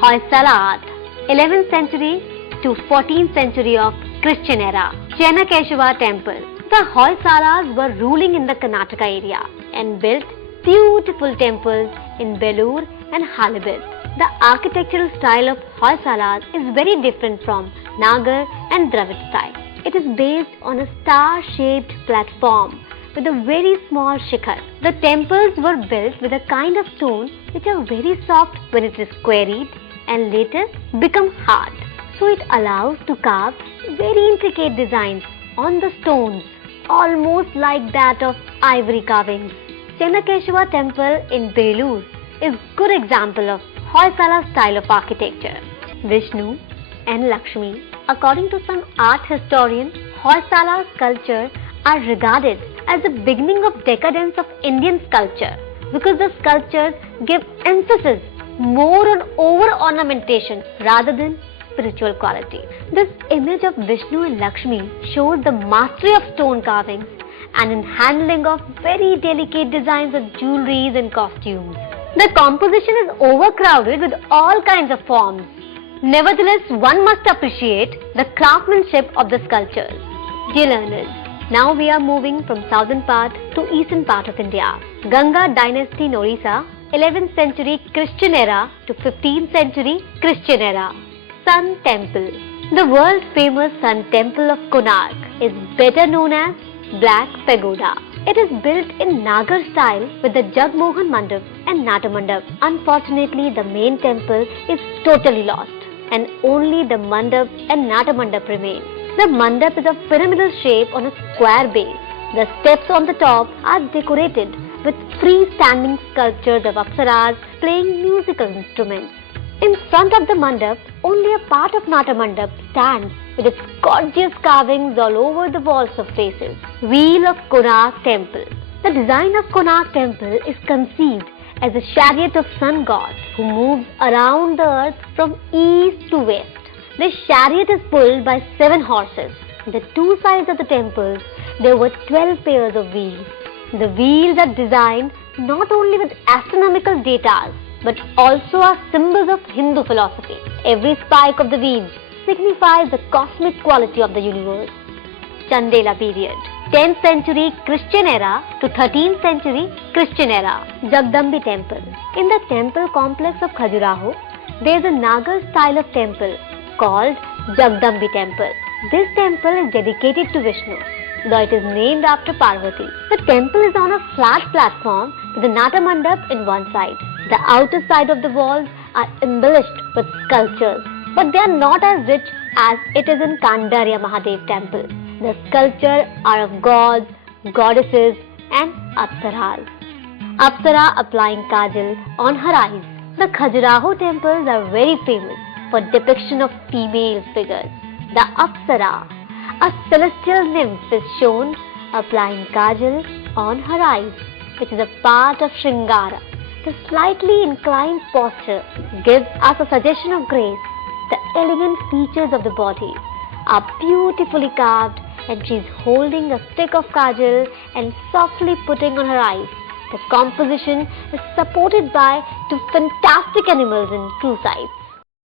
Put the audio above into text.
Hoysala art, 11th century to 14th century of Christian era. Chennakeshwar temple. The Hoysalas were ruling in the Karnataka area and built beautiful temples in Belur and Halibut. The architectural style of Hoysalas is very different from Nagara and Dravid style. It is based on a star-shaped platform with a very small shikhar. The temples were built with a kind of stone which are very soft when it is quarried and later become hard. So it allows to carve very intricate designs on the stones, almost like that of ivory carvings. Chennakeshwar temple in Belur is good example of Hoysala style of architecture. Vishnu and Lakshmi. According to some art historians, Hoysala sculpture are regarded as the beginning of decadence of Indian sculpture because the sculptures give emphasis more on over-ornamentation rather than spiritual quality. This image of Vishnu and Lakshmi shows the mastery of stone carvings and in handling of very delicate designs of jewelries and costumes. The composition is overcrowded with all kinds of forms. Nevertheless, one must appreciate the craftsmanship of the sculptures. Dear learners, now we are moving from southern part to eastern part of India. Ganga dynasty in Odisha, 11th century Christian era to 15th century Christian era. Sun Temple. The world famous Sun Temple of Konark is better known as Black Pagoda. It is built in Nagar style with the Jagmohan Mandap and Nata Mandap. Unfortunately, the main temple is totally lost and only the Mandap and Nata Mandap remain. The Mandap is a pyramidal shape on a square base. The steps on the top are decorated with freestanding sculptures of Apsaras playing musical instruments. In front of the Mandap, only a part of Nata Mandap stands with its gorgeous carvings all over the walls of faces. Wheel of Konark Temple. The design of Konark Temple is conceived as a chariot of sun god who moves around the earth from east to west. This chariot is pulled by 7 horses. The two sides of the temples, there were 12 pairs of wheels. The wheels are designed not only with astronomical data but also are symbols of Hindu philosophy. Every spike of the wheels signifies the cosmic quality of the universe. Chandella period. 10th century Christian era to 13th century Christian era. Jagdambi temple. In the temple complex of Khajuraho, there is a Nagar style of temple called Jagdambi temple. This temple is dedicated to Vishnu, though it is named after Parvati. The temple is on a flat platform with the Nata Mandap in one side. The outer side of the walls are embellished with sculptures, but they are not as rich as it is in Kandarya Mahadev temple. The sculptures are of gods, goddesses and Apsaras. Apsara applying kajal on her eyes. The Khajuraho temples are very famous for depiction of female figures. The Apsara, a celestial nymph, is shown applying kajal on her eyes, which is a part of Shringara. The slightly inclined posture gives us a suggestion of grace. The elegant features of the body are beautifully carved and she is holding a stick of kajal and softly putting on her eyes. The composition is supported by 2 fantastic animals in true size.